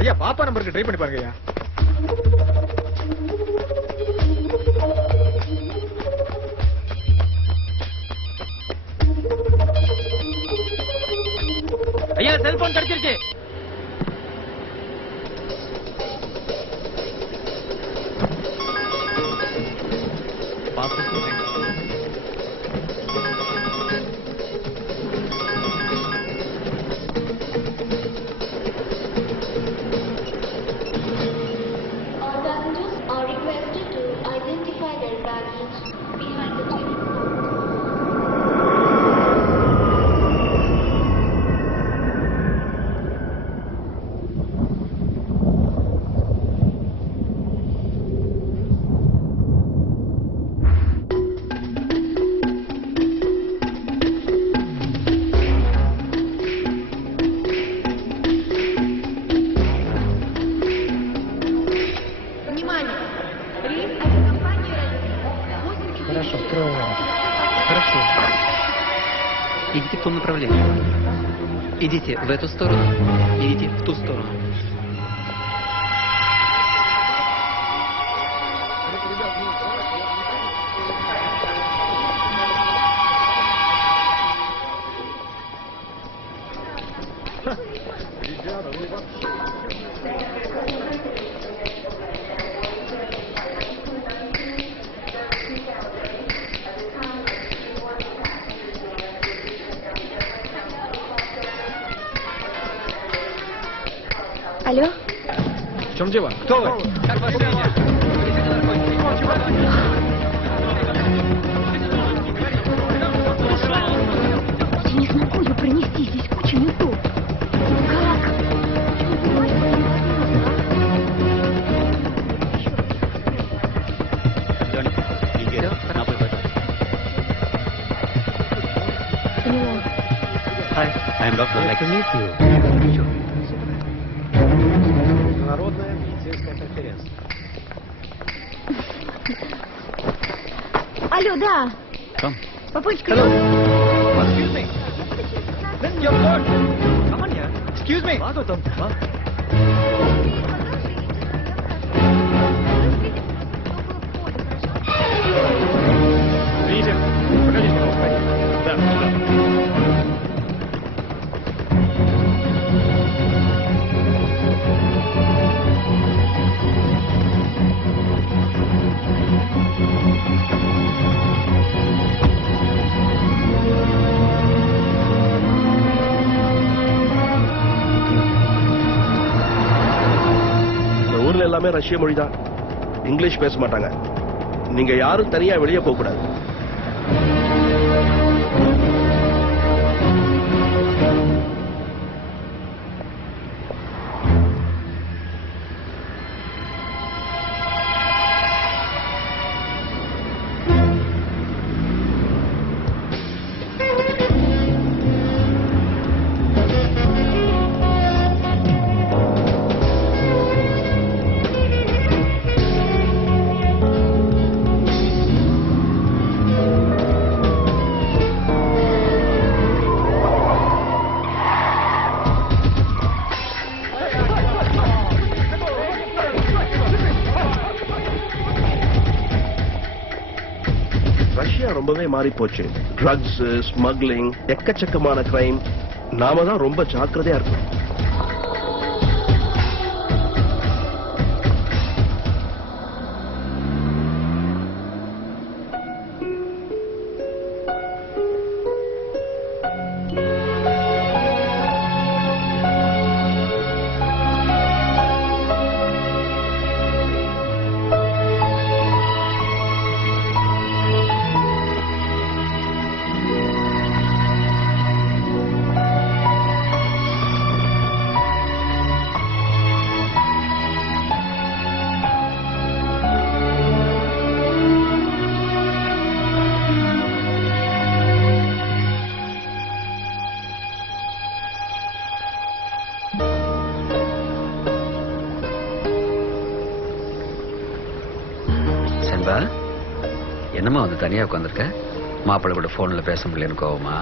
ஐயா பாப்பா நம்பருக்கு ட்ரை பண்ணி பாருங்க ஐயா. ஐயா செல்போன் கிடைச்சிருச்சு. Идите в том направлении. Идите в эту сторону, идите в ту сторону. Алло? В чем дело? Кто вы? Я не смогу ее пронести, здесь куча ментов. Как? Поняла. Hi, I am Dr. Nice to meet you. Международная медицинская конференция. Алло, да. Come. Папочка. Excuse me. Listen, your phone. Come on here. Excuse me. Видите? Погодите, да. எல்லாமே ரஷ்ய மொழிதான். இங்கிலீஷ் பேச மாட்டாங்க. நீங்க யாரும் தனியா வெளியே போக கூடாது. ரொம்பவே மாறி போச்சு. ட்ரக்ஸ், ஸ்மக்லிங், எக்கச்சக்கமான கிரைம். நாம தான் ரொம்ப ஜாக்கிரதையா இருக்கணும். என்னமா வந்து தனியா உட்காந்துருக்க? மாப்பிள்ளை கூட போன்ல பேச முடியலன்னு கோவமா?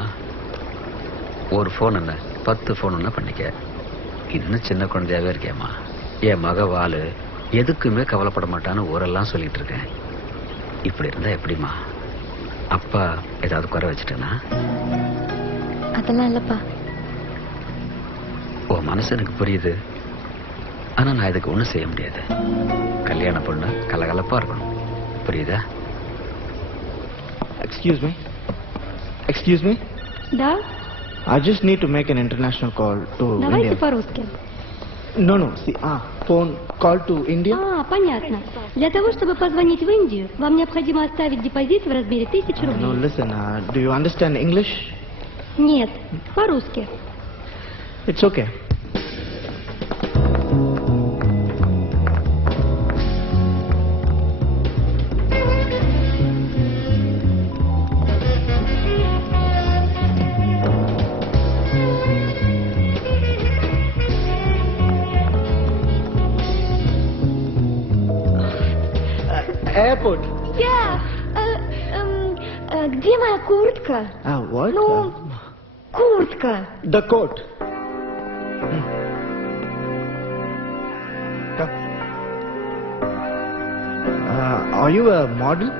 ஒரு போன் என்ன 10 போன் என்ன பண்ணிக்க. இன்னும் சின்ன குழந்தையாவே இருக்கேம்மா. என் மக வாளு எதுக்குமே கவலைப்பட மாட்டான்னு ஊரெல்லாம் சொல்லிட்டு இருக்கேன். இப்படி இருந்தா எப்படிமா? அப்பா ஏதாவது குறை வச்சுட்டேனா? அதெல்லாம் இல்லப்பா. உன் மனசு எனக்கு புரியுது. ஆனா நான் இதுக்கு ஒண்ணும் செய்ய முடியாது. கல்யாண பொண்ணு கலகலப்பா இருக்கணும். புரியுதா? Excuse me. Excuse me. Да? I just need to make an international call to Давайте India. по-русски. No, no. See, phone call to India. Понятно. Для того, чтобы позвонить в Индию, вам необходимо оставить депозит в размере 1000 No, рублей. listen. Do you understand English? Нет, по-русски. It's okay. Airport. Я, где моя куртка? What? Ну, куртка. The coat. Come. Are you a model?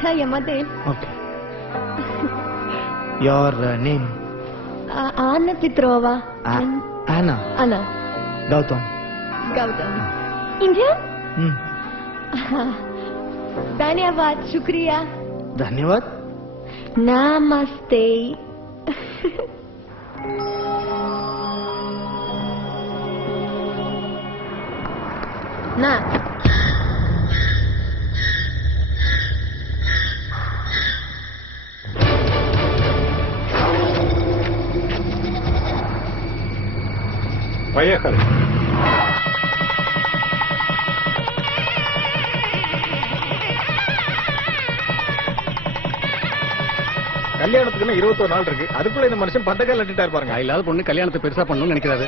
Да, я модель. Okay. Your name? Анна Петрова. Anna. Анна. Gautam. Гаутам. Индия? Hmm. धन्यवाद, शुक्रिया. धन्यवाद. Namaste. На. Поехали. கல்யாணத்துக்குன்னு 21 நாள் இருக்கு. அதுக்குள்ள இந்த மனுஷன் பந்தக்கால் நட்டுட்டா இருப்பாருங்க. இல்லாத பொண்ணு கல்யாணத்தை பெருசா பண்ணணும்னு நினைக்கிறாரு.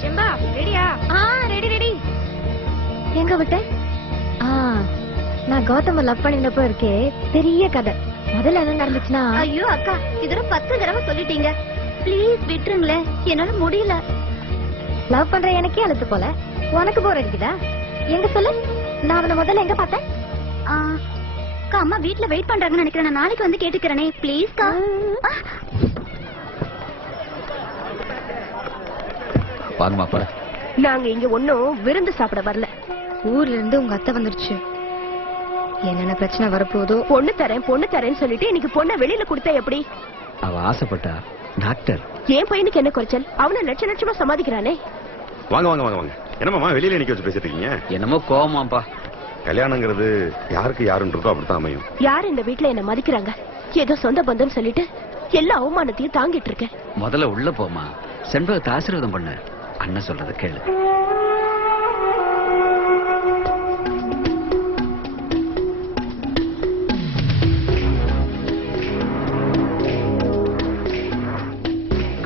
செம்பா, ரெடியா? ரெடி. எங்க விட்ட? நான் கௌதம லவ் பண்ணினப்போ இருக்கே பெரிய கதை. முதல்ல என்ன நடந்துச்சுன்னா, ஐயோ அக்கா, இதோட 10 தடவை சொல்லிட்டீங்க. ப்ளீஸ் விட்டுருங்களேன், என்னால முடியல. லவ் பண்ற எனக்கே அழுத்து போல, உனக்கு போர் அடிக்குதா? எங்க சொல்லு, நான் அவனை முதல்ல எங்க பார்த்தேன்? அக்கா, அம்மா வீட்ல வெயிட் பண்றாங்கன்னு நினைக்கிறேன். நான் நாளைக்கு வந்து கேட்டுக்கிறேனே, ப்ளீஸ் கா. வாங்கம்மா போற. நாங்க இங்க ஒன்னும் விருந்து சாப்பிட வரல. ஊர்ல இருந்து உங்க அத்தை வந்துருச்சு. என்னென்ன பிரச்சனை வரப்போதோ. பொண்ணு தரேன்னு சொல்லிட்டு இன்னைக்கு பொண்ணை வெளியில கொடுத்தா எப்படி? அவ ஆசைப்பட்டா டாக்டர். என் பையனுக்கு என்ன குறைச்சல்? அவனை லட்சமா சமாதிக்கிறானே. வாங்க. என்னமாமா வெளியில நிக்க வச்சு பேசிட்டு இருக்கீங்க? என்னமோ கோவமாப்பா. கல்யாணங்கிறது யாருக்கு யாருன்றதோ அப்படித்தான் அமையும். யார் இந்த வீட்டுல என்ன மதிக்கிறாங்க? ஏதோ சொந்த பந்தம் சொல்லிட்டு எல்லா அவமானத்தையும் தாங்கிட்டு இருக்கேன். முதல்ல உள்ள போமா. செண்பகத்தை ஆசீர்வாதம் பண்ண. அண்ணன் சொல்றத கேளு.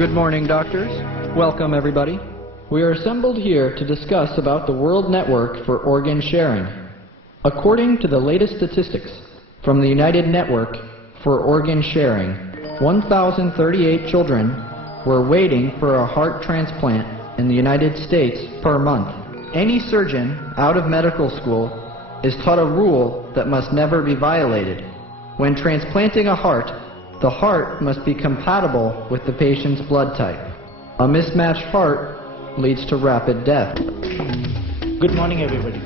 Good morning, doctors. Welcome, everybody. We are assembled here to discuss about the World Network for Organ Sharing. According to the latest statistics from the United Network for Organ Sharing, 1,038 children were waiting for a heart transplant in the United States per month. Any surgeon out of medical school is taught a rule that must never be violated. When transplanting a heart must be compatible with the patient's blood type. A mismatched heart leads to rapid death. Good morning, everybody.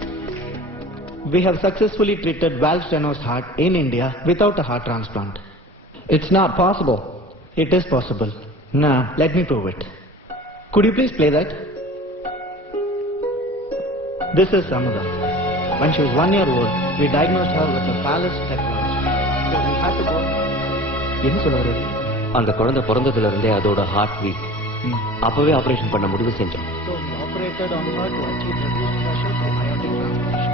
We have successfully treated Val Steno's heart in India without a heart transplant. It's not possible. It is possible. Now, let me prove it. Could you please play that? This is Samudha. When she was 1 year old, we diagnosed her with a phallus technology. So we had to go. என்ன சொல்றாரு? அந்த குழந்தை பிறந்ததுல இருந்தே அதோட heart week. அப்பவே operation பண்ண முடிவு செஞ்சோம். So we operated on her to achieve reduced pressure from aortic transplantation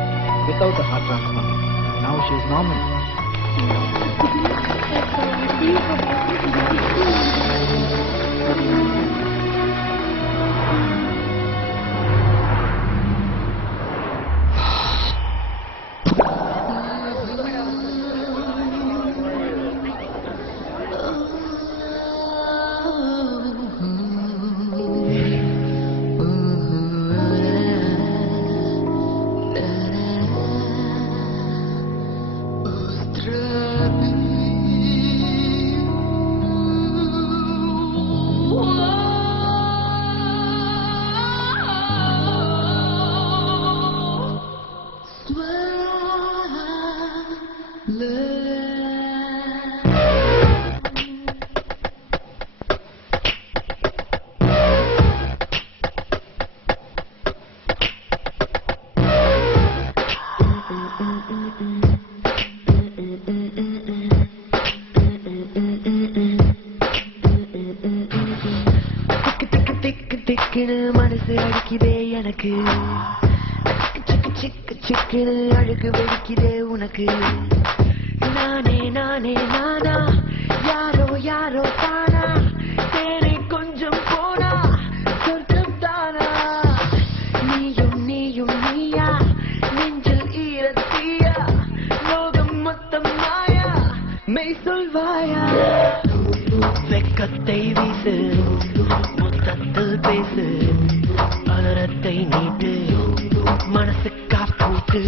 without a heart transplant. Now she is normal. எனக்கு சிக்கு சிக்கு சிக்குன்னு அழுகு வெடிக்குதே உனக்கு நானே நானே நானா யாரோ யாரோ தானா தேனை கொஞ்சம் போனா சொர்க்கம் தானா நீயும் நீயும் நீயா நெஞ்சில் ஈரத்தீயா லோகம் மொத்தம் மாயா மெய் சொல்வாயா வெக்கத்தை வீசு முத்தத்தில் பேசு பலரத்தை நீட்டு மனசு காப்பூட்டு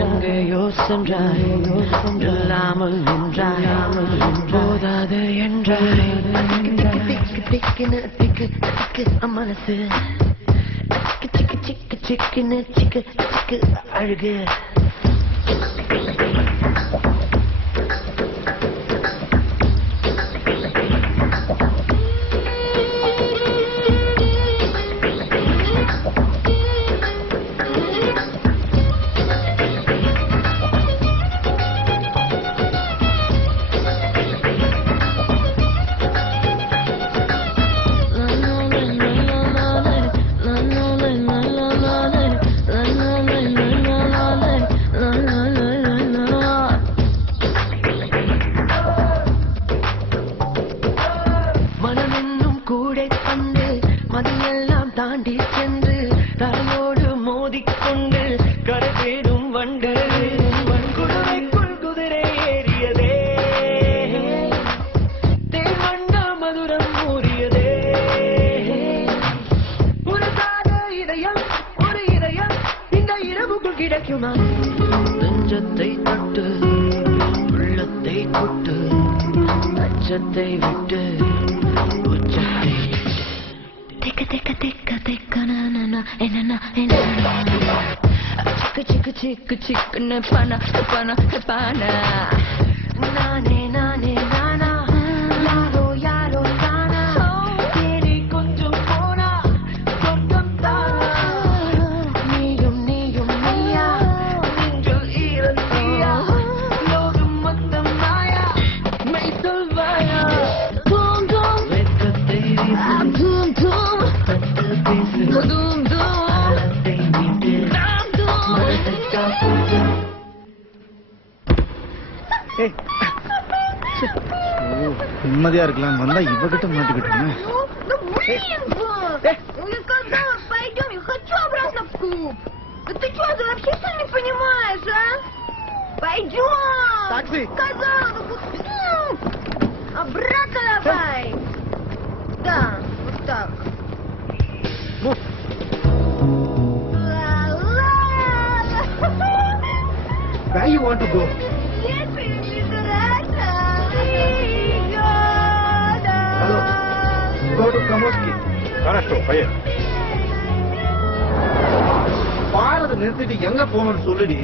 எங்கேயோ சென்றாய் இல்லாமல் நின்றாய் போதாது என்றாய் திக்கு திக்குன்னு திக்கு திக்கு மனசு சிக்கு சிக்கு சிக்குன்னு சிக்கு சிக்கு அழுகு நெஞ்சத்தை தொட்டு உள்ளத்தை தொட்டு அச்சத்தை விட்டு உச்சத்தை திக்க திக்க திக்க திக்க என்ன சிக்கு சிக்கு சிக்கு சிக்குன்னு பன பன பன நானே நானே நானா யாரோ யாரோ தானா தேடி கொஞ்சம் போனா சொந்தம் தானா நீயும் நீயும் நீயா நெஞ்சில் ஈரத்தீயா லோகம் மொத்தம் மாயா மெய் சொல்வாயா தூம் தூம் வெட்கத்தை வீசு தூம் தூம் பத்து பேசு தூம் தூம் ஆழத்தை நீட்டு மனசை காப்பூட்டு நிம்மதியா இருக்கலாம் வந்தா இவகிட்ட மாட்டிக்கிட்டேன். Пойдем, я хочу обратно в клуб. Да ты что, ты вообще что не понимаешь, а? Пойдем! Такси! Сказал, обратно давай! Да, вот так. Where you want to go? Hello. Go to Kamoski. Хорошо, поехали. பாரத நிறுத்திட்டு எங்க போகணும்னு சொல்லுடி.